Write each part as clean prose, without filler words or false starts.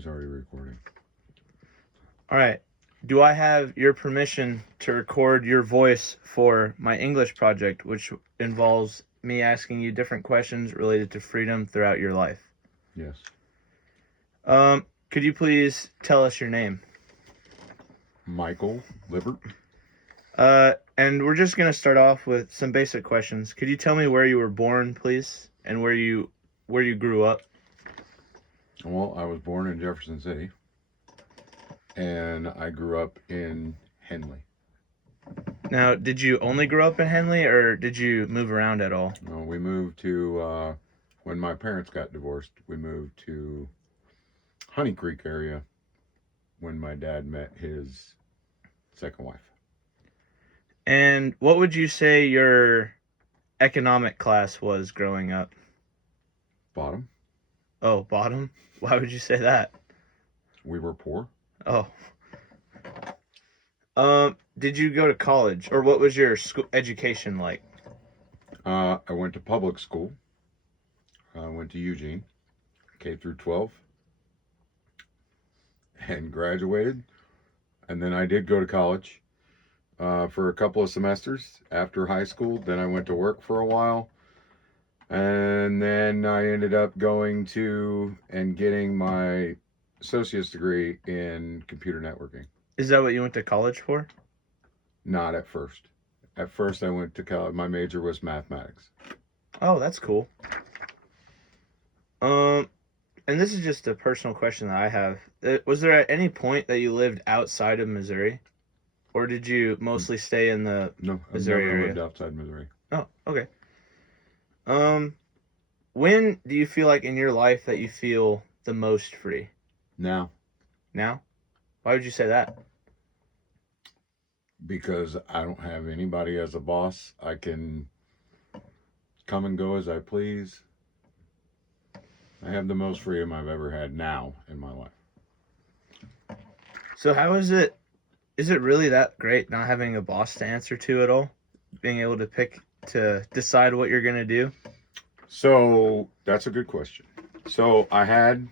is already recording. All right. Do I have your permission to record your voice for my English project, which involves me asking you different questions related to freedom throughout your life? Yes. Could you please tell us your name? Michael Libbert. And we're just gonna start off with some basic questions. Could you tell me where you were born, please, and where you grew up? Well, I was born in Jefferson City, and I grew up in Henley. Now, did you only grow up in Henley, or did you move around at all? We moved to when my parents got divorced. We moved to Honey Creek area when my dad met his second wife. And what would you say your economic class was growing up? Bottom. Oh, bottom? Why would you say that? We were poor. Oh. Did you go to college, or what was your school education like? I went to public school. I went to Eugene, K through 12, and graduated. And then I did go to college for a couple of semesters after high school. Then I went to work for a while. And then I ended up going to and getting my associate's degree in computer networking. Is that what you went to college for? Not at first. At first, I went to college. My major was mathematics. Oh, that's cool. Um, and this is just a personal question that I have. Was there at any point that you lived outside of Missouri, or did you mostly stay in the No, I've Missouri never lived area? outside Missouri. Oh, okay. Um, when do you feel like in your life that you feel the most free? Now, Now? Why would you say that? because I don't have anybody as a boss, I can come and go as I please. I have the most freedom I've ever had now in my life. So how is it? Is it really that great not having a boss to answer to at all? Being able to decide what you're gonna do? So that's a good question. So I had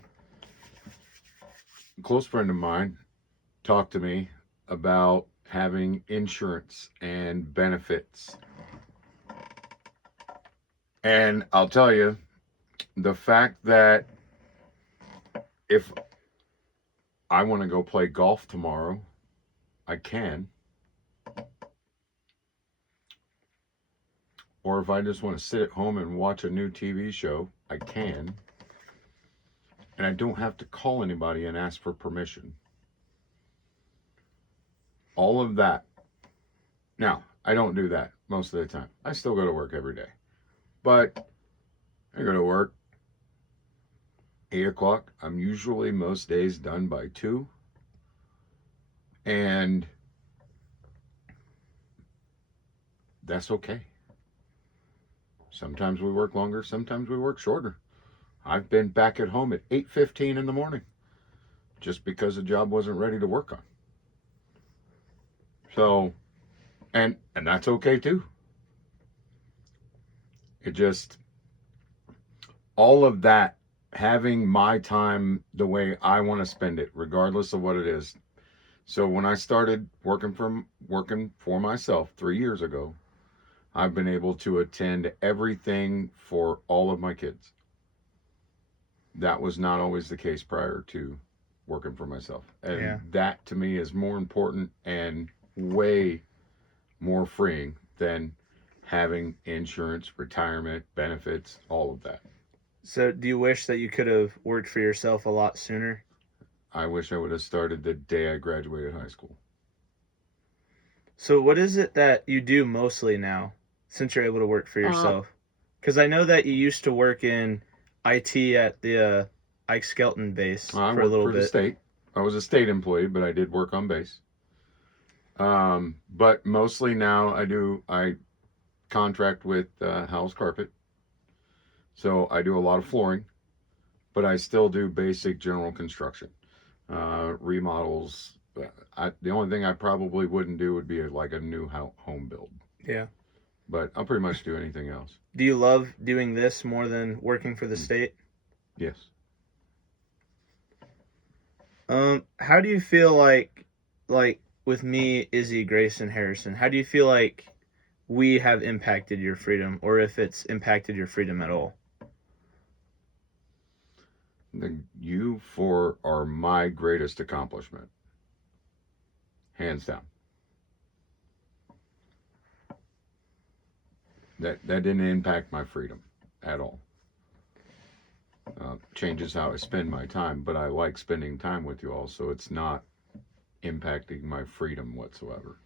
a close friend of mine talk to me about having insurance and benefits. And I'll tell you, the fact that if I want to go play golf tomorrow, I can. Or if I just want to sit at home and watch a new TV show, I can. And I don't have to call anybody and ask for permission. All of that. Now, I don't do that most of the time. I still go to work every day. But I go to work 8 o'clock. I'm usually most days done by 2. And that's okay. Sometimes we work longer, sometimes we work shorter. I've been back at home at 8:15 in the morning just because the job wasn't ready to work on. So, and that's okay too. It just all of that, having my time the way I want to spend it regardless of what it is. So when I started working for myself 3 years ago, I've been able to attend everything for all of my kids. That was not always the case prior to working for myself. Yeah. And that to me is more important and way more freeing than having insurance, retirement, benefits, all of that. So do you wish that you could have worked for yourself a lot sooner? I wish I would have started the day I graduated high school. So what is it that you do mostly now since you're able to work for Uh, yourself? Because I know that you used to work in IT at the Ike Skelton base I for a worked little for the bit. state. I was a state employee, but I did work on base. But mostly now I contract with Howell's Carpet. So I do a lot of flooring, but I still do basic general construction, remodels. The only thing I probably wouldn't do would be like a new home build, Yeah. but I'll pretty much do anything else. Do you love doing this more than working for the Mm, state? yes. How do you feel like with me, Izzy, Grace, and Harrison? How do you feel like we have impacted your freedom, or if it's impacted your freedom at all? You four are my greatest accomplishment, hands down. That didn't impact my freedom at all. Changes how I spend my time, but I like spending time with you all, so it's not impacting my freedom whatsoever.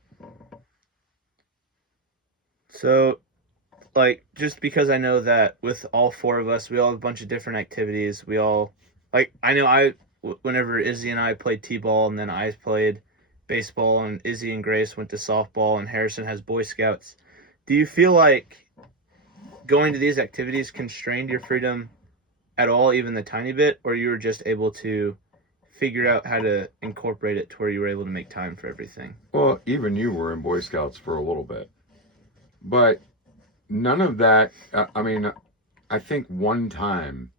So, like, just because I know that with all four of us, we all have a bunch of different activities. We all, like, I know whenever Izzy and I played t-ball, and then I played baseball, and Izzy and Grace went to softball, and Harrison has Boy Scouts. Do you feel like going to these activities constrained your freedom at all, even the tiny bit, or you were just able to figure out how to incorporate it to where you were able to make time for everything? Well, even you were in Boy Scouts for a little bit, but none of that. I mean, I think one time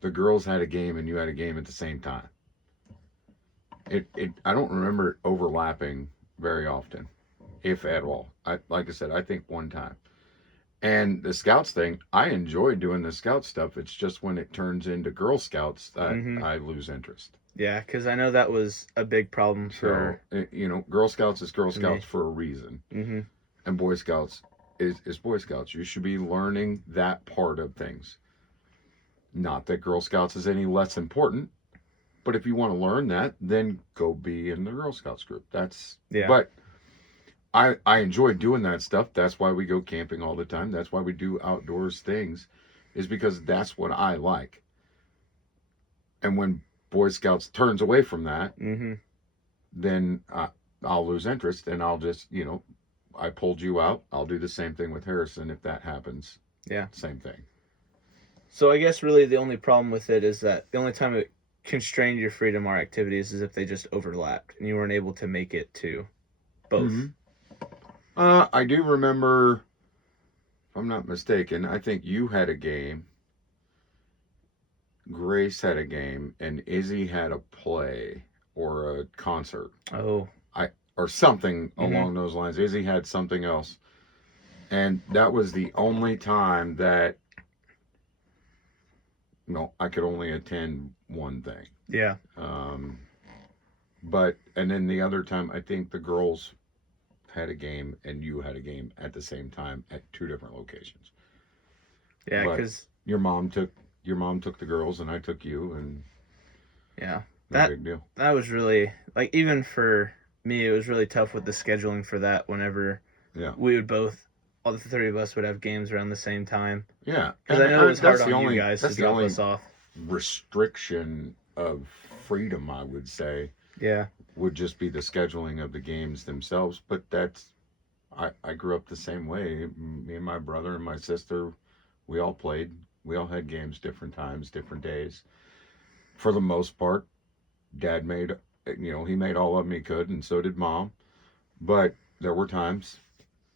the girls had a game and you had a game at the same time. I don't remember it overlapping very often, if at all. Like I said, I think one time. And the scouts thing, I enjoy doing the scout stuff. It's just when it turns into Girl Scouts that Mm-hmm. I lose interest. Yeah, because I know that was a big problem So, for Girl Scouts is Girl for me. Scouts for a reason, Mm-hmm. and Boy Scouts is Boy Scouts. You should be learning that part of things. Not that Girl Scouts is any less important, but if you want to learn that, then go be in the Girl Scouts group. Yeah. But I enjoy doing that stuff. That's why we go camping all the time. That's why we do outdoors things, is because that's what I like. And when Boy Scouts turns away from that, Mm-hmm. then I'll lose interest, and I'll just, I pulled you out. I'll do the same thing with Harrison if that happens. Yeah. Same thing. So I guess really the only problem with it is that the only time it constrained your freedom or activities is if they just overlapped and you weren't able to make it to both. Mm-hmm. I do remember, if I'm not mistaken, I think you had a game, Grace had a game, and Izzy had a play or a concert. Oh. Or something Mm-hmm. along those lines. Izzy had something else. And that was the only time that I could only attend one thing. Yeah. Um, and then the other time, I think the girls had a game and you had a game at the same time at two different locations. Yeah, But because your mom took the girls and I took you, and yeah, no that big deal. that was really like even for me, it was really tough with the scheduling for that. Whenever Yeah, we would both, all the three of us would have games around the same time. yeah. Because And I know it was hard that's the on you only guys to that's the drop only us off. restriction of freedom, I would say, Yeah. would just be the scheduling of the games themselves. But I grew up the same way. Me and my brother and my sister, we all played. We all had games different times, different days. For the most part, Dad made, he made all of them he could, and so did Mom. But there were times,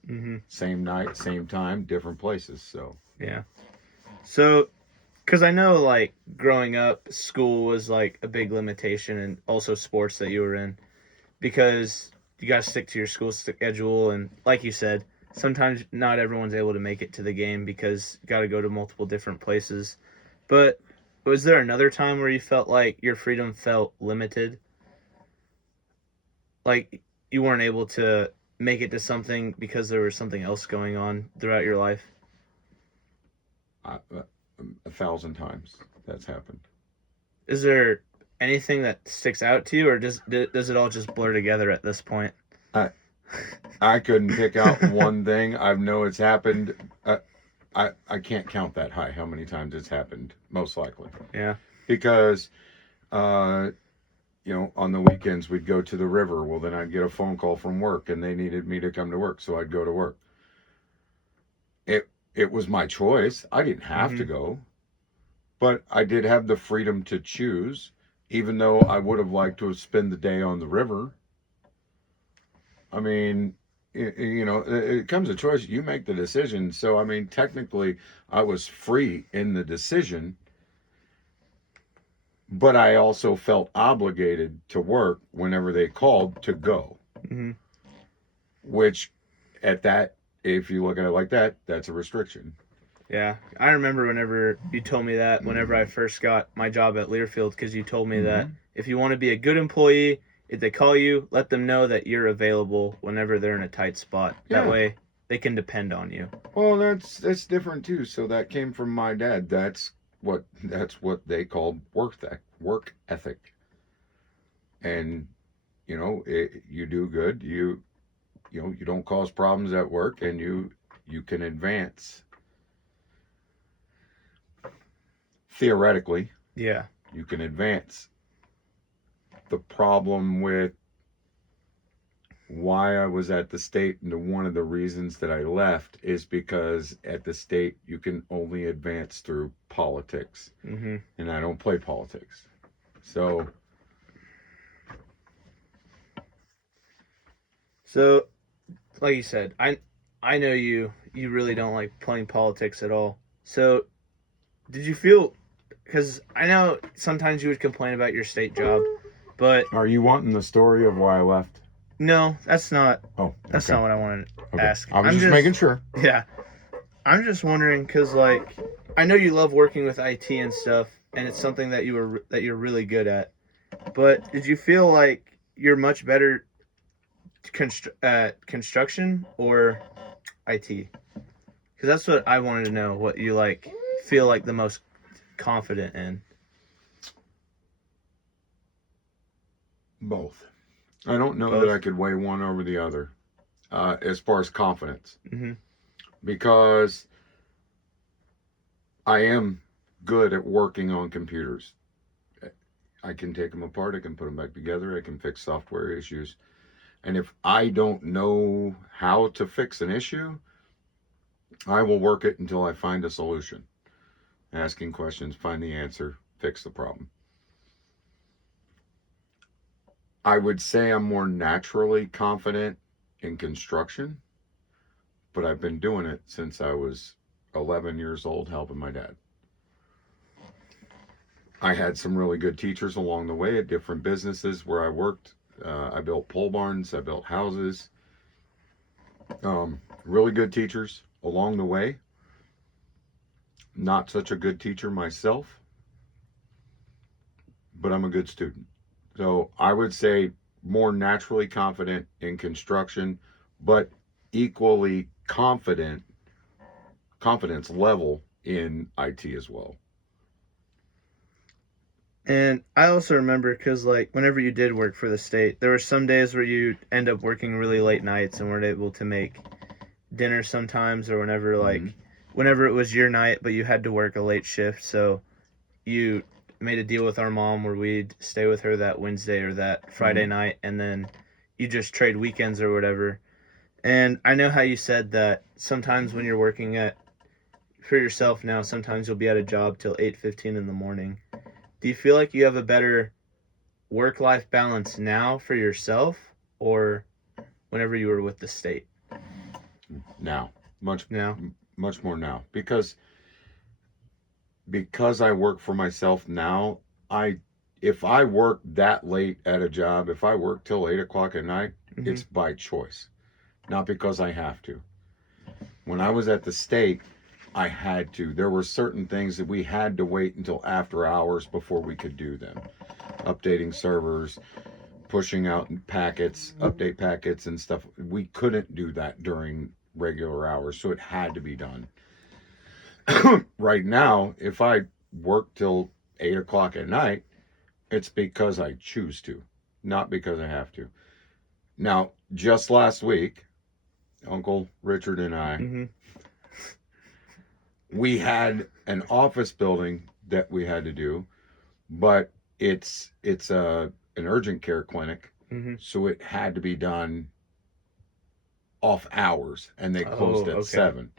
Mm-hmm. same night, same time, different places. So, Yeah. So, because I know like growing up, school was like a big limitation, and also sports that you were in, because you got to stick to your school schedule, and like you said, sometimes not everyone's able to make it to the game because you got to go to multiple different places. But was there another time where you felt like your freedom felt limited, like you weren't able to make it to something because there was something else going on throughout your life? I, 1,000 times that's happened. Is there anything that sticks out to you, or does it all just blur together at this point? I I couldn't pick out one thing. I know it's happened. I can't count that high how many times it's happened. Most likely Yeah. because uh, on the weekends we'd go to the river. Well, then I'd get a phone call from work and they needed me to come to work, so I'd go to work. It was my choice. I didn't have to Mm-hmm. go, but I did have the freedom to choose, even though I would have liked to have spent the day on the river. I mean, it comes a choice. You make the decision. So, I mean, technically, I was free in the decision, but I also felt obligated to work whenever they called to go, Mm-hmm. which at that, if you look at it like that, that's a restriction. Yeah, I remember whenever you told me that whenever I first got my job at Learfield, because you told me that Mm-hmm. if you want to be a good employee, if they call you, let them know that you're available whenever they're in a tight spot. That Yeah. way they can depend on you. Well, that's different too. So that came from my dad. That's what they called work ethic. And you do good. You don't cause problems at work, and you can advance. Theoretically, Yeah. you can advance. The problem with why I was at the state and one of the reasons that I left is because at the state you can only advance through politics, Mm-hmm. and I don't play politics. So So, like you said, I know you really don't like playing politics at all. So, did you feel? Because I know sometimes you would complain about your state job, but are you wanting the story of why I left? no, Oh, that's okay. not what I wanted to Okay. ask. I was I'm just making sure. Yeah, I'm just wondering because like I know you love working with IT and stuff, and it's something that you're really good at. But did you feel like you're much better at construction or IT? Because that's what I wanted to know. What you like feel like the most confident in? Both. I don't know that Both. I could weigh one over the other as far as confidence Mm-hmm. because I am good at working on computers. I can take them apart, I can put them back together, I can fix software issues. And if I don't know how to fix an issue, I will work it until I find a solution. Asking questions, find the answer, fix the problem. I would say I'm more naturally confident in construction, but I've been doing it since I was 11 years old helping my dad. I had some really good teachers along the way at different businesses where I worked. I built pole barns, I built houses. Really good teachers along the way. Not such a good teacher myself, but I'm a good student. So I would say more naturally confident in construction, but equally confidence level in IT as well. And I also remember because, like, whenever you did work for the state, there were some days where you end up working really late nights and weren't able to make dinner sometimes, or Mm-hmm. whenever it was your night, but you had to work a late shift. So you made a deal with our mom where we'd stay with her that Wednesday or that Friday Mm-hmm. night, and then you just trade weekends or whatever. And I know how you said that sometimes when you're working at for yourself now, sometimes you'll be at a job till 8:15 in the morning. Do you feel like you have a better work life balance now for yourself or whenever you were with the state? Now, much Now? much more now because I work for myself now. I If I work that late at a job, if I work till 8 o'clock at night, Mm-hmm. it's by choice, not because I have to. When I was at the state, I had to. There were certain things that we had to wait until after hours before we could do them. Updating servers, pushing out packets, update packets and stuff. We couldn't do that during regular hours, so it had to be done. Right now, if I work till 8 o'clock at night, it's because I choose to, not because I have to. Now, just last week, Uncle Richard and I, Mm-hmm. we had an office building that we had to do, but it's an urgent care clinic, Mm-hmm. so it had to be done off hours, and they Oh, closed at okay. 7.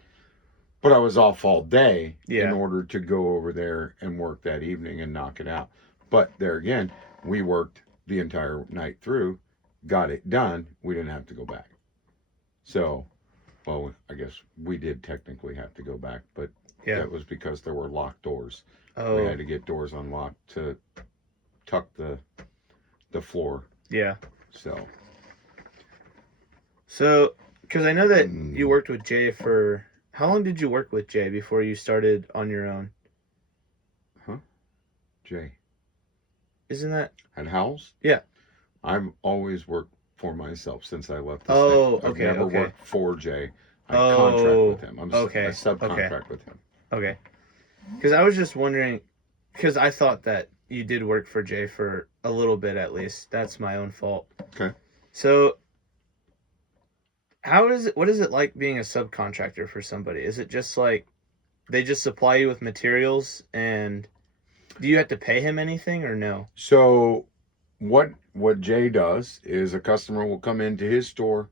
But I was off all day in Yeah. order to go over there and work that evening and knock it out. But there again, we worked the entire night through, got it done. We didn't have to go back. So, well, I guess we did technically have to go back, but Yeah. that was because there were locked doors. We Oh, had to get doors unlocked to tuck the floor. Yeah. So So, because I know that Mm. you worked with Jay for how long did you work with Jay before you started on your own? Jay Isn't that? at Howells. Yeah. I've always worked for myself since I left the Oh, state. I've okay, never okay. worked for Jay. I contract Oh, with him. I okay, subcontract with him. okay. Because I was just wondering, because I thought that you did work for Jay for a little bit at least. That's my own fault. Okay. So, what is it like being a subcontractor for somebody? Is it just like they just supply you with materials and do you have to pay him anything or no? So what Jay does is a customer will come into his store,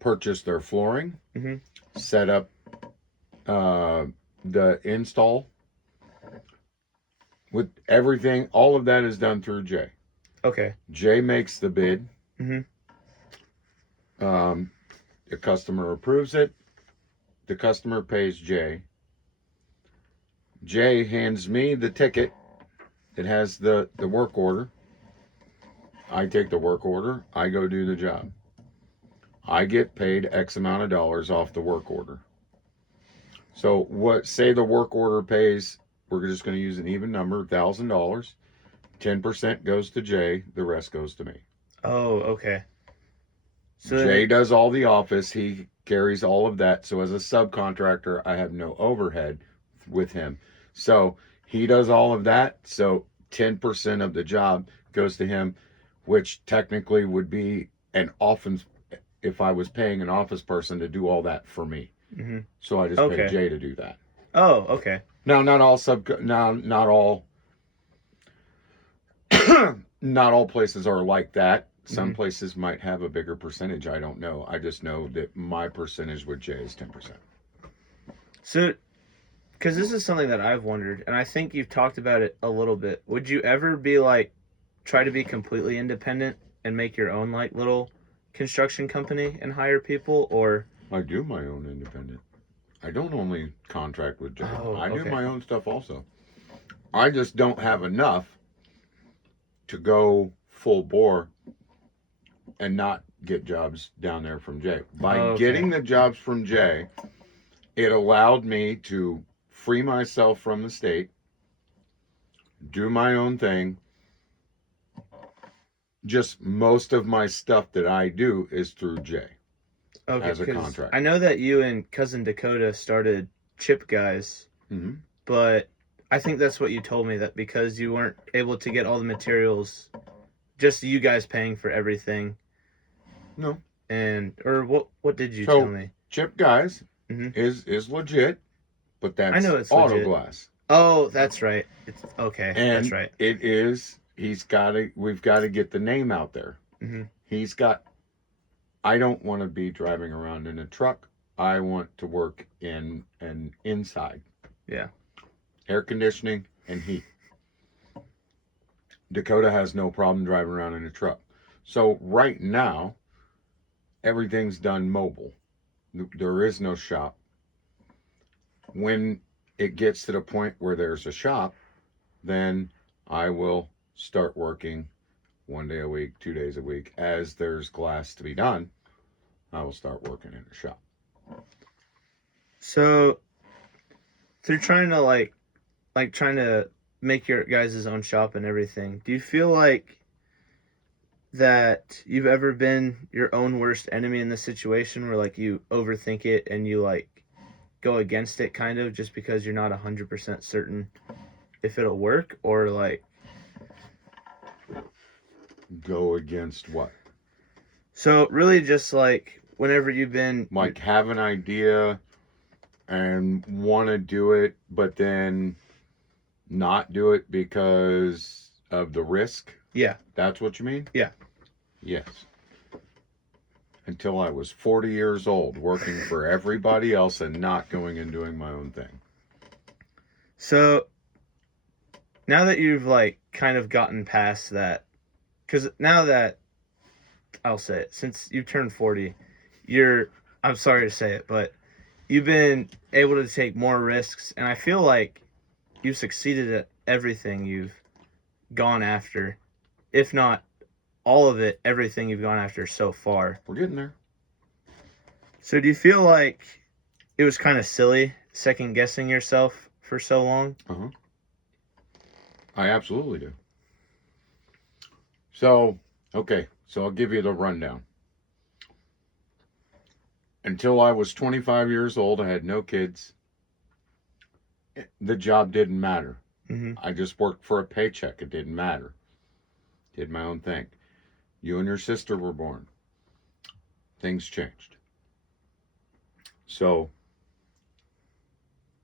purchase their flooring, Mm-hmm. set up the install with everything. All of that is done through Jay. Okay. Jay makes the bid. Mm-hmm. The customer approves it. The customer pays Jay. Jay hands me the ticket. It has the work order. I take the work order. I go do the job. I get paid X amount of dollars off the work order. So say the work order pays, we're just going to use an even number, $1,000. 10% goes to Jay. The rest goes to me. Oh, okay. So Jay does all the office. He carries all of that. So as a subcontractor, I have no overhead with him. So he does all of that. So 10% of the job goes to him, which technically would be an office if I was paying an office person to do all that for me. Mm-hmm. So I just pay Jay to do that. Oh, okay. Now, not all not all places are like that. Some places might have a bigger percentage. I don't know. I just know that my percentage with Jay is 10%. So, because this is something that I've wondered, and I think you've talked about it a little bit. Would you ever be like, try to be completely independent and make your own like little construction company and hire people, or? I do my own independent. I don't only contract with Jay. Oh, I do okay. my own stuff also. I just don't have enough to go full bore and not get jobs down there from Jay. By getting the jobs from Jay, it allowed me to free myself from the state, do my own thing. Just most of my stuff that I do is through Jay as a contractor. I know that you and cousin Dakota started Chip Guys, Mm-hmm. but I think that's what you told me, that because you weren't able to get all the materials, just you guys paying for everything. No. Or what did you tell me? Chip Guys Mhm. is legit, but that's I know it's auto legit. glass. Oh, that's right. It's okay. And that's right. It is. We've got to get the name out there. Mm-hmm. I don't want to be driving around in a truck. I want to work in an inside. Yeah. Air conditioning and heat. Dakota has no problem driving around in a truck. So right now, everything's done mobile. There is no shop. When it gets to the point where there's a shop, then I will start working 1 day a week, 2 days a week. As there's glass to be done, I will start working in a shop. So they're trying to trying to make your guys' own shop and everything. Do you feel like that you've ever been your own worst enemy in this situation where like you overthink it and you like go against it kind of just because you're not 100% certain if it'll work, or like Go against what? so really just like whenever you've been Like have an idea and want to do it, but then not do it because of the risk? Yeah. That's what you mean? Yeah. Yes. Until I was 40 years old, working for everybody else and not going and doing my own thing. So now that you've like kind of gotten past that, because now that I'll say it, since you turned 40, I'm sorry to say it, but you've been able to take more risks, and I feel like you've succeeded at everything gone after, if not all of it, everything you've gone after so far. We're getting there. So do you feel like it was kind of silly second guessing yourself for so long? I absolutely do. So, okay, so I'll give you the rundown. Until I was 25 years old, I had no kids. The job didn't matter. Mm-hmm. I just worked for a paycheck. It didn't matter. Did my own thing. You and your sister were born. Things changed. So,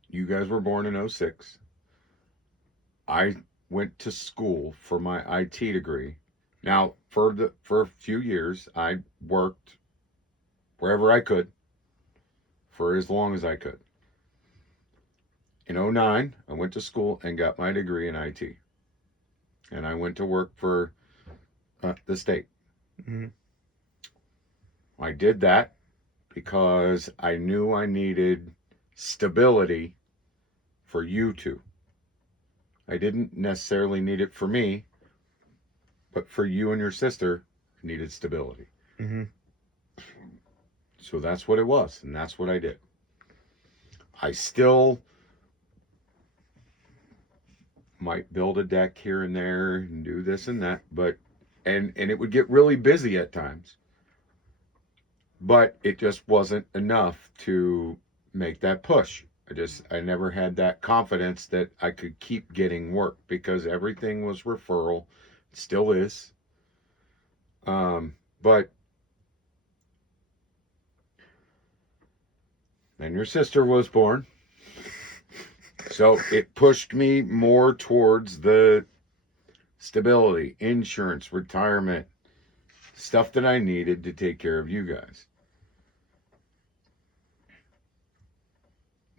you guys were born in 06. I went to school for my IT degree. Now, for a few years, I worked wherever I could for as long as I could. In 09, I went to school and got my degree in IT. And I went to work for the state. Mm-hmm. I did that because I knew I needed stability for you two. I didn't necessarily need it for me, but for you and your sister, I needed stability. Mm-hmm. So that's what it was, and that's what I did. I still might build a deck here and there and do this and that, but and it would get really busy at times. But it just wasn't enough to make that push. I never had that confidence that I could keep getting work because everything was referral. It still is. But then your sister was born. So it pushed me more towards the stability, insurance, retirement, stuff that I needed to take care of you guys.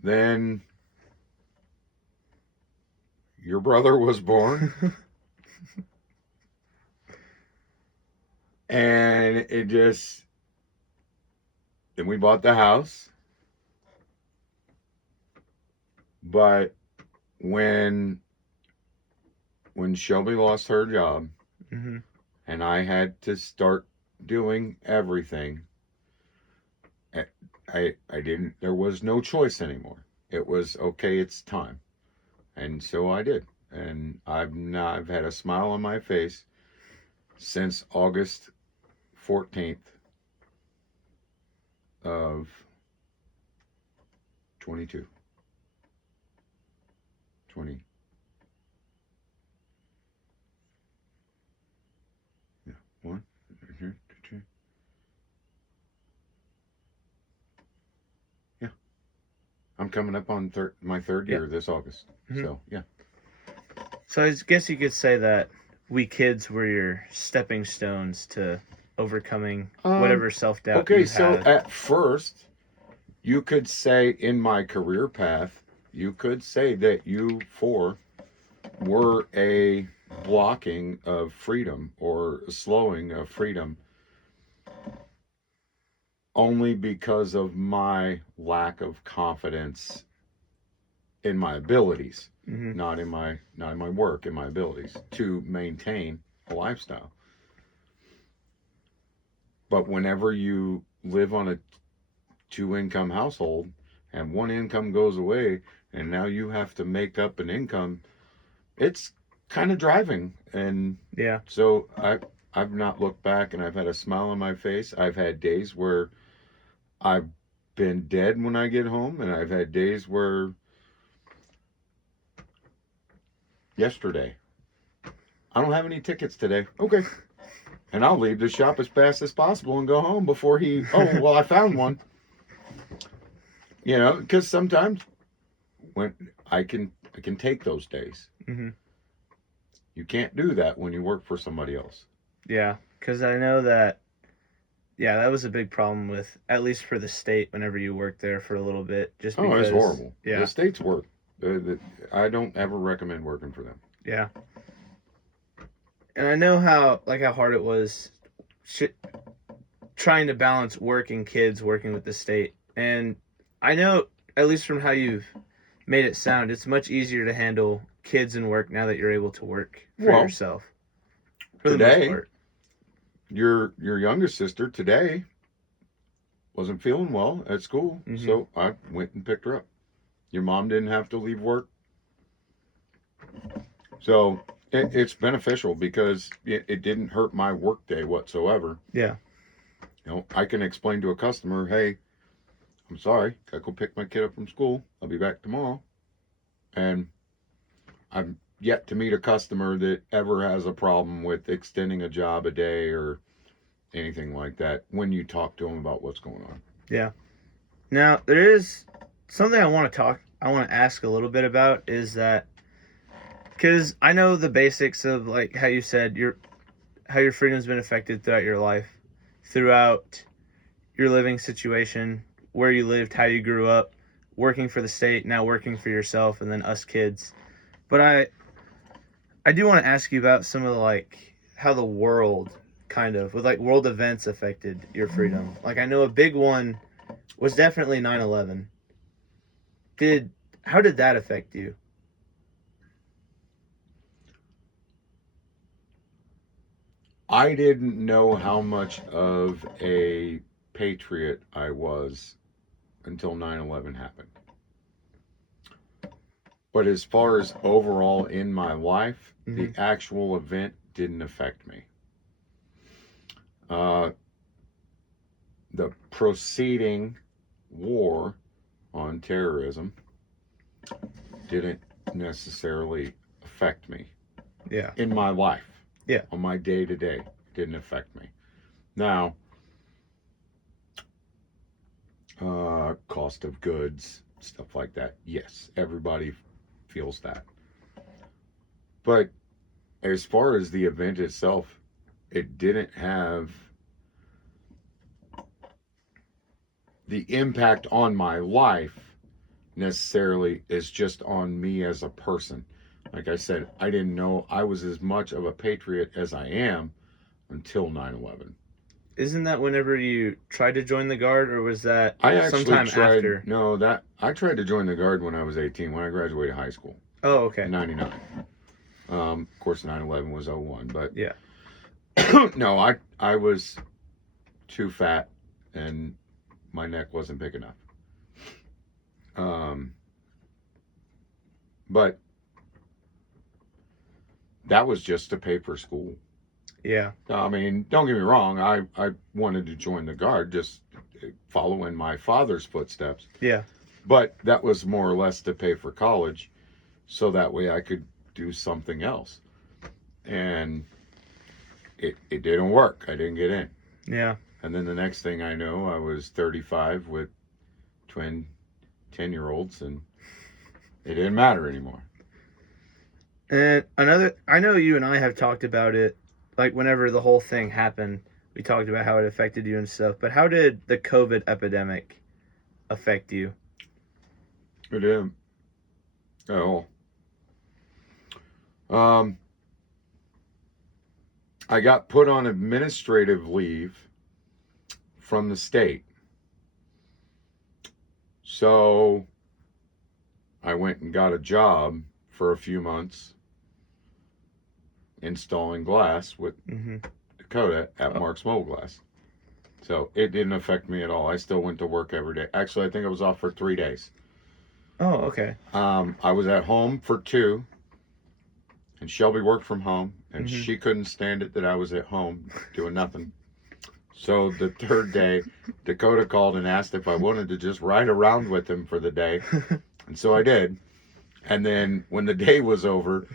Then your brother was born. And it just, then we bought the house. But when Shelby lost her job, Mm-hmm. and I had to start doing everything, I didn't, there was no choice anymore. It was, okay, it's time. And so I did. And I've had a smile on my face since August 14th of 22. 20. Yeah, 1, 2, 2. Yeah. I'm coming up on my third year this August. Mm-hmm. So, yeah. So I guess you could say that we kids were your stepping stones to overcoming whatever self-doubt Okay, you so had. at first, you could say in my career path, you could say that you four were a blocking of freedom or slowing of freedom only because of my lack of confidence in my abilities, Mm-hmm. not in my work, in my abilities to maintain a lifestyle. But whenever you live on a 2-income household and one income goes away and now you have to make up an income, it's kind of driving. And Yeah. so I've not looked back, and I've had a smile on my face. I've had days where I've been dead when I get home, and I've had days where yesterday, I don't have any tickets today. Okay. And I'll leave the shop as fast as possible and go home before I found one. You know, because sometimes when I can take those days. Mm-hmm. You can't do that when you work for somebody else. Yeah, because I know that, yeah, that was a big problem with, at least for the state, whenever you worked there for a little bit. Just because. It's horrible. Yeah. The state's work. I don't ever recommend working for them. Yeah. And I know how hard it was trying to balance work and kids working with the state. And I know, at least from how you've made it sound, it's much easier to handle kids and work now that you're able to work for Well, yourself? For the most today, part. your youngest sister today wasn't feeling well at school, Mhm. so I went and picked her up. Your mom didn't have to leave work, so it's beneficial because it didn't hurt my work day whatsoever. Yeah. I can explain to a customer, hey, I'm sorry, gotta go pick my kid up from school. I'll be back tomorrow. And I've yet to meet a customer that ever has a problem with extending a job a day or anything like that when you talk to them about what's going on. Yeah. Now, there is something I want to ask a little bit about is that because I know the basics of like how you said how your freedom's been affected throughout your life, throughout your living situation, where you lived, how you grew up, working for the state, now working for yourself, and then us kids. But I do want to ask you about some of the like how the world kind of with like world events affected your freedom. Like I know a big one was definitely 9/11. How did that affect you? I didn't know how much of a patriot I was until 9/11 happened. But as far as overall in my life, the actual event didn't affect me. Uh, the proceeding war on terrorism didn't necessarily affect me. Yeah. In my life. Yeah. On my day to day, didn't affect me. Now, cost of goods, stuff like that. Yes, everybody feels that. But as far as the event itself, it didn't have the impact on my life necessarily is just on me as a person. Like I said, I didn't know I was as much of a patriot as I am until 9/11. Isn't that whenever you tried to join the Guard, or was that I actually sometime tried. after? No, that I tried to join the Guard when I was 18, when I graduated high school Oh, okay. in '99. Of course, 9/11 was '01, but Yeah. no, I was too fat and my neck wasn't big enough. But that was just to pay for school. Yeah. I mean, don't get me wrong. I wanted to join the Guard, just following my father's footsteps. Yeah. But that was more or less to pay for college, so that way I could do something else. And it didn't work. I didn't get in. Yeah. And then the next thing I know, I was 35 with twin 10-year-olds, and it didn't matter anymore. And I know you and I have talked about it, like whenever the whole thing happened, we talked about how it affected you and stuff. But how did the COVID epidemic affect you? It didn't at all. I got put on administrative leave from the state. So I went and got a job for a few months installing glass with Dakota at Mark's Mobile Glass. So it didn't affect me at all. I still went to work every day. Actually, I think I was off for 3 days. Oh, okay. I was at home for 2, and Shelby worked from home, and she couldn't stand it that I was at home doing nothing. So the 3rd day, Dakota called and asked if I wanted to just ride around with him for the day. And so I did. And then when the day was over,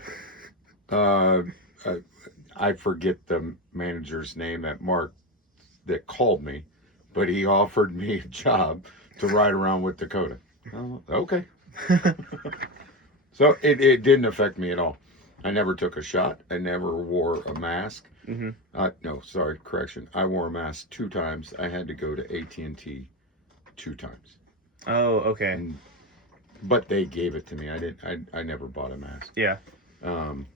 I forget the manager's name at Mark that called me, but he offered me a job to ride around with Dakota. Oh, okay. So it didn't affect me at all. I never took a shot. I never wore a mask. No, sorry, correction. I wore a mask 2 times. I had to go to AT&T 2 times. Oh, okay. But they gave it to me. I never bought a mask. Yeah. And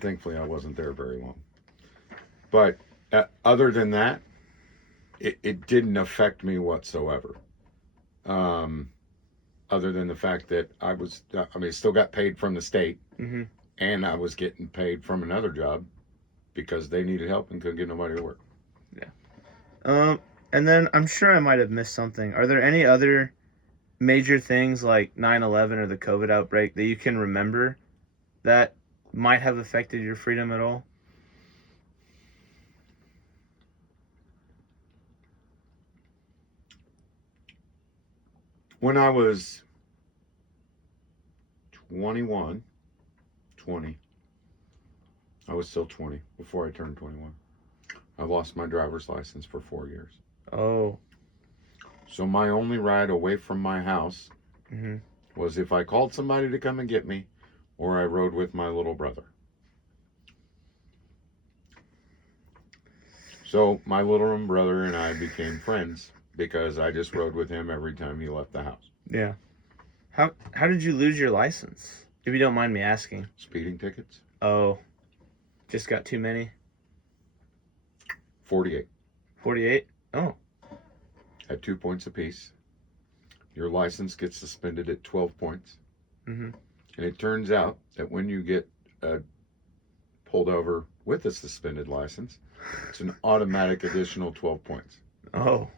thankfully I wasn't there very long. But other than that, it didn't affect me whatsoever. other than the fact that still got paid from the state, Mm-hmm. and I was getting paid from another job because they needed help and couldn't get nobody to work. And then I'm sure I might have missed something. Are there any other major things like 9/11 or the COVID outbreak that you can remember that might have affected your freedom at all? When I was 21, 20, I was still 20 before I turned 21. I lost my driver's license for 4 years. Oh. So my only ride away from my house Mm-hmm. was if I called somebody to come and get me, or I rode with my little brother. So my little brother and I became friends because I just rode with him every time he left the house. Yeah. How did you lose your license? If you don't mind me asking. Speeding tickets, Oh, just got too many? 48. 48? Oh. At 2 points apiece. Your license gets suspended at 12 points. Mm-hmm. And it turns out that when you get pulled over with a suspended license, it's an automatic additional 12 points. Oh.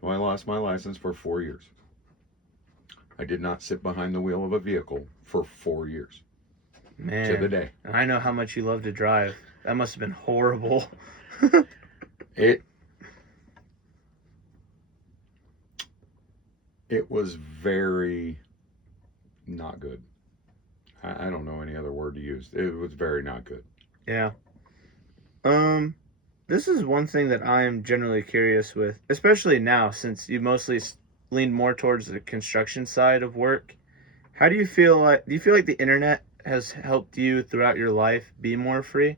So I lost my license for 4 years. I did not sit behind the wheel of a vehicle for 4 years. Man. To the day. And I know how much you love to drive. That must have been horrible. It was very not good. I don't know any other word to use. It was very not good. Yeah. This is one thing that I am generally curious with, especially now since you mostly lean more towards the construction side of work. Do you feel like the internet has helped you throughout your life be more free?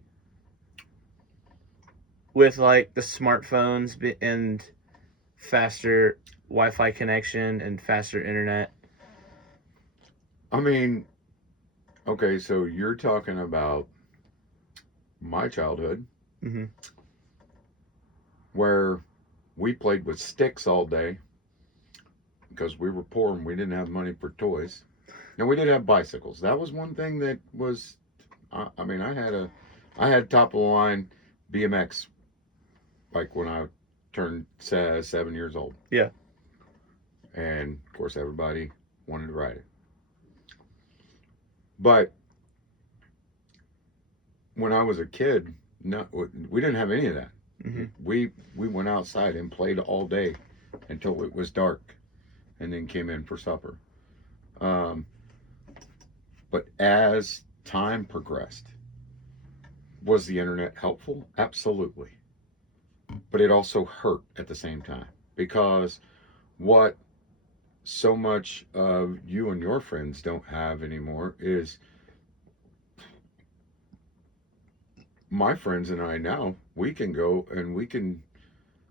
With like the smartphones and faster Wi-Fi connection and faster internet. I mean, okay, so you're talking about my childhood, Mm-hmm. where we played with sticks all day because we were poor and we didn't have money for toys. Now we did have bicycles. That was one thing that was. I had top of the line BMX, like when I turned 7 years old. Yeah. And of course, everybody wanted to ride it. But when I was a kid, no, we didn't have any of that. Mm-hmm. We went outside and played all day until it was dark, and then came in for supper. But as time progressed, was the internet helpful? Absolutely. But it also hurt at the same time, because what so much of you and your friends don't have anymore is my friends and I now, we can go and we can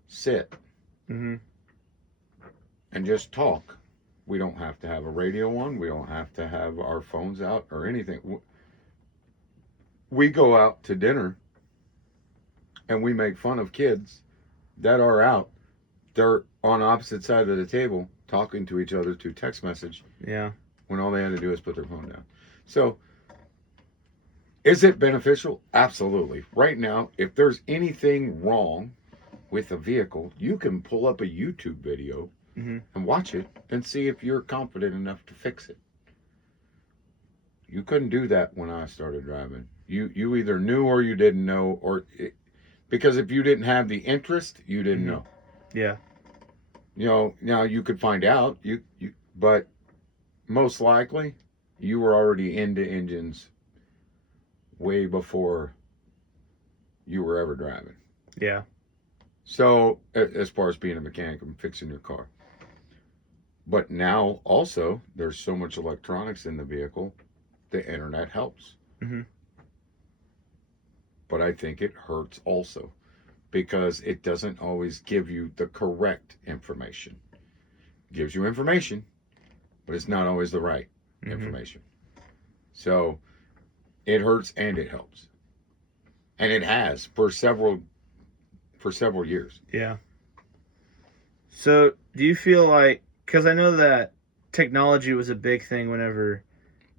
sit Mm-hmm. and just talk. We don't have to have a radio on. We don't have to have our phones out or anything. We go out to dinner and we make fun of kids that are out. They're on opposite sides of the table talking to each other through text message. Yeah. When all they had to do is put their phone down. So, is it beneficial? Absolutely. Right now, if there's anything wrong with a vehicle, you can pull up a YouTube video Mm-hmm. and watch it and see if you're confident enough to fix it. You couldn't do that when I started driving. You either knew or you didn't know, because if you didn't have the interest, you didn't Mm-hmm. know. Yeah. Now you could find out, but most likely you were already into engines way before you were ever driving. Yeah. So as far as being a mechanic and fixing your car. But now also there's so much electronics in the vehicle, the internet helps. Mm-hmm. But I think it hurts also, because it doesn't always give you the correct information. It gives you information, but it's not always the right information. So it hurts and it helps. And it has for several years. Yeah. So do you feel like, because I know that technology was a big thing whenever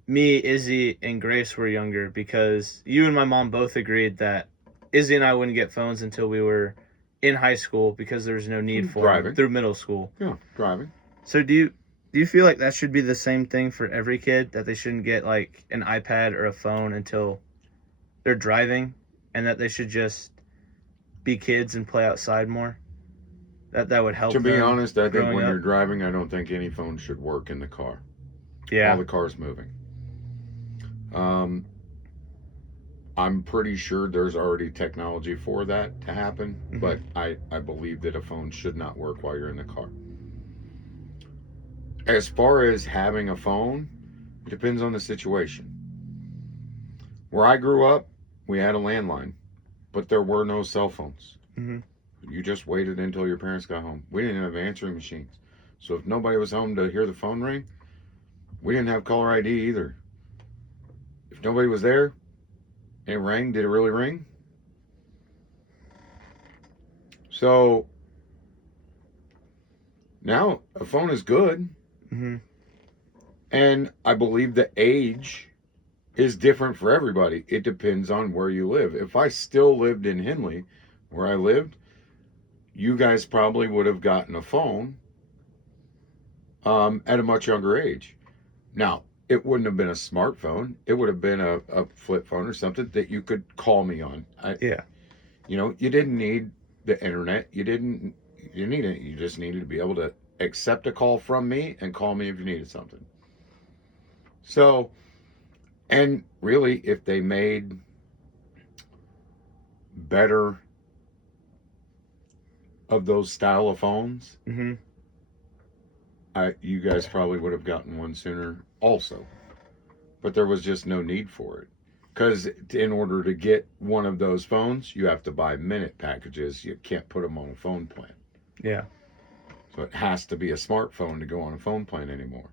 me, Izzy, and Grace were younger, because you and my mom both agreed that Izzy and I wouldn't get phones until we were in high school because there was no need for them Driving. through middle school. Yeah, driving. So do you feel like that should be the same thing for every kid, that they shouldn't get like an iPad or a phone until they're driving, and that they should just be kids and play outside more? That would help To be them honest, I think growing when up. you're driving, I don't think any phone should work in the car. Yeah. While the car's moving. I'm pretty sure there's already technology for that to happen, Mhm. but I believe that a phone should not work while you're in the car. As far as having a phone, it depends on the situation. Where I grew up, we had a landline, but there were no cell phones. Mhm. You just waited until your parents got home. We didn't have answering machines. So if nobody was home to hear the phone ring, we didn't have caller ID either. If nobody was there and it rang, did it really ring? So now a phone is good. Mhm. And I believe the age is different for everybody. It depends on where you live. If I still lived in Henley, where I lived, you guys probably would have gotten a phone at a much younger age. Now, it wouldn't have been a smartphone. It would have been a flip phone or something that you could call me on. Yeah. You didn't need the internet. You need it. You just needed to be able to accept a call from me and call me if you needed something. So, and really, if they made better of those style of phones, Mhm. you guys probably would have gotten one sooner also. But there was just no need for it. Because in order to get one of those phones, you have to buy minute packages. You can't put them on a phone plan. Yeah. So it has to be a smartphone to go on a phone plan anymore.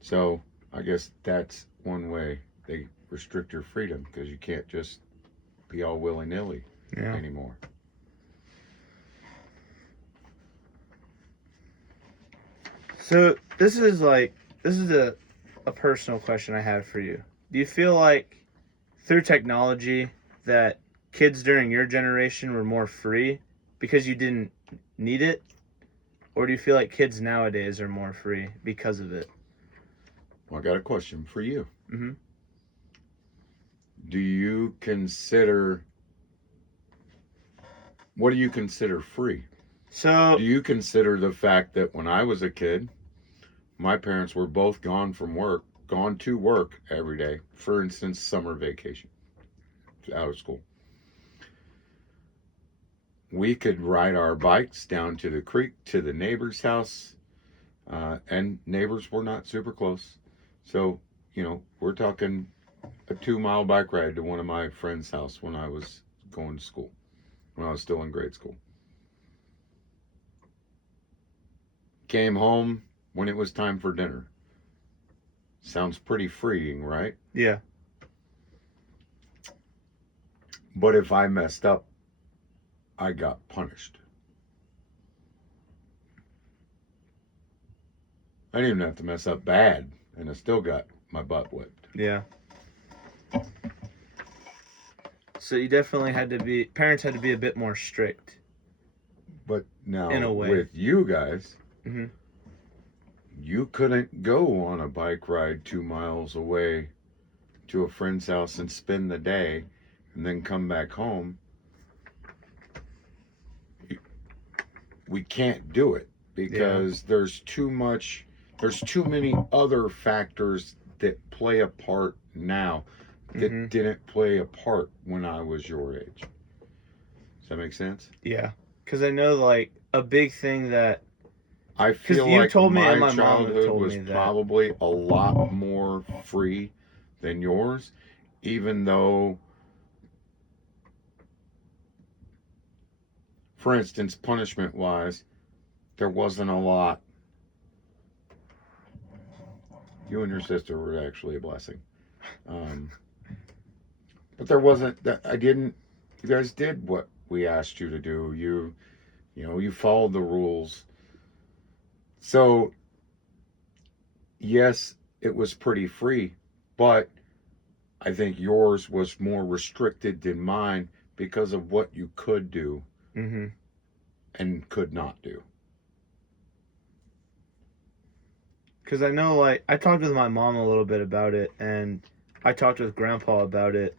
So I guess that's one way they restrict your freedom, because you can't just be all willy nilly Yeah. anymore. So this is a personal question I have for you. Do you feel like through technology that kids during your generation were more free because you didn't need it? Or do you feel like kids nowadays are more free because of it? Well, I got a question for you. Mm-hmm. Do you consider, what do you consider free? So Do you consider the fact that when I was a kid, my parents were both gone to work every day? For instance, summer vacation, out of school. We could ride our bikes down to the creek to the neighbor's house, and neighbors were not super close. So, we're talking a 2 mile bike ride to one of my friend's house when I was going to school, when I was still in grade school. Came home when it was time for dinner. Sounds pretty freeing, right? yeah. But if I messed up, I got punished. I didn't even have to mess up bad, and I still got my butt whipped. Yeah. So you definitely parents had to be a bit more strict But in now a way. with you guys, Mm-hmm. you couldn't go on a bike ride 2 miles away to a friend's house and spend the day and then come back home. We can't do it because there's too many other factors that play a part now that Mm-hmm. didn't play a part when I was your age. Does that make sense? Yeah. Because I know like a big thing that I feel you like told me and my my mom have childhood told was me that. probably a lot more free than yours, even though, for instance, punishment wise, there wasn't a lot. You and your sister were actually a blessing. Um, but there wasn't that I didn't you guys did what we asked you to do. You followed the rules. So yes, it was pretty free, but I think yours was more restricted than mine because of what you could do Mm-hmm. and could not do. Because I know, like, I talked with my mom a little bit about it, and I talked with Grandpa about it,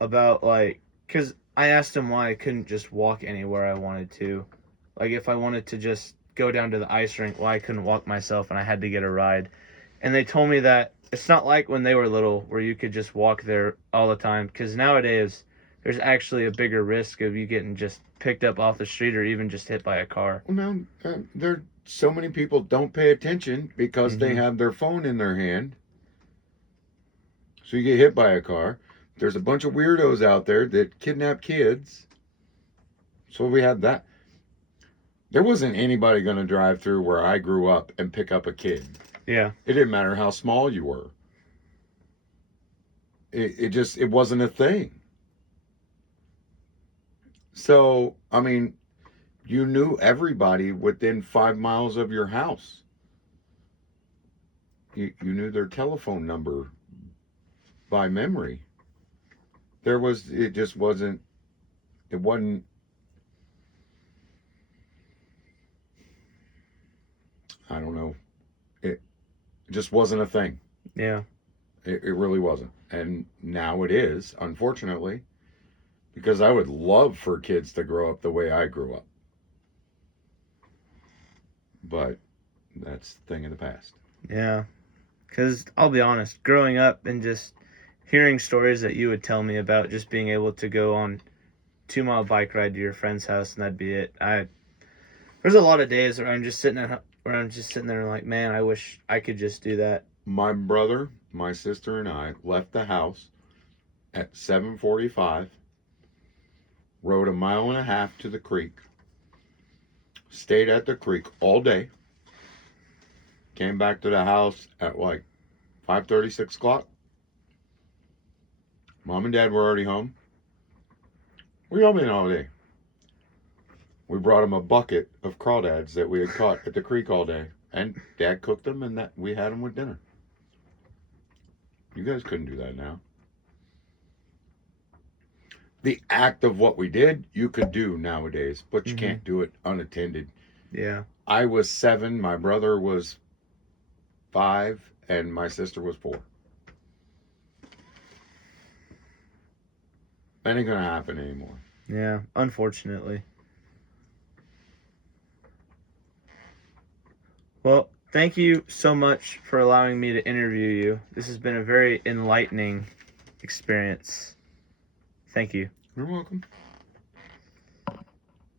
about, like, because I asked him why I couldn't just walk anywhere I wanted to. Like, if I wanted to just go down to the ice rink, why I couldn't walk myself and I had to get a ride. And they told me that it's not like when they were little where you could just walk there all the time, because nowadays there's actually a bigger risk of you getting just picked up off the street or even just hit by a car. Well, now, there so many people don't pay attention because they Mm-hmm. have their phone in their hand. So you get hit by a car. There's a bunch of weirdos out there that kidnap kids. So we had that. There wasn't anybody going to drive through where I grew up and pick up a kid. Yeah. It didn't matter how small you were. It wasn't a thing. So, I mean, you knew everybody within 5 miles of your house. You knew their telephone number by memory. It just wasn't, it wasn't, I don't know, it just wasn't a thing. Yeah. It really wasn't. And now it is, unfortunately, because I would love for kids to grow up the way I grew up. But that's the thing of the past. Yeah. Because I'll be honest, growing up and just hearing stories that you would tell me about just being able to go on 2 mile bike ride to your friend's house and that'd be it. There's a lot of days where I'm just sitting there and like, man, I wish I could just do that. My brother, my sister, and I left the house at 7:45, rode 1.5 miles to the creek, stayed at the creek all day, came back to the house at like 5:30, 6 o'clock. Mom and Dad were already home. We all been all day. We brought them a bucket of crawdads that we had caught at the creek all day, and Dad cooked them, and that we had them with dinner. You guys couldn't do that now. The act of what we did, you could do nowadays, but you can't do it unattended. Yeah. I was 7, my brother was 5, and my sister was 4. That ain't gonna happen anymore. Yeah. Unfortunately. Well, thank you so much for allowing me to interview you. This has been a very enlightening experience. Thank you. You're welcome.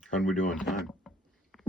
How'd we do on time?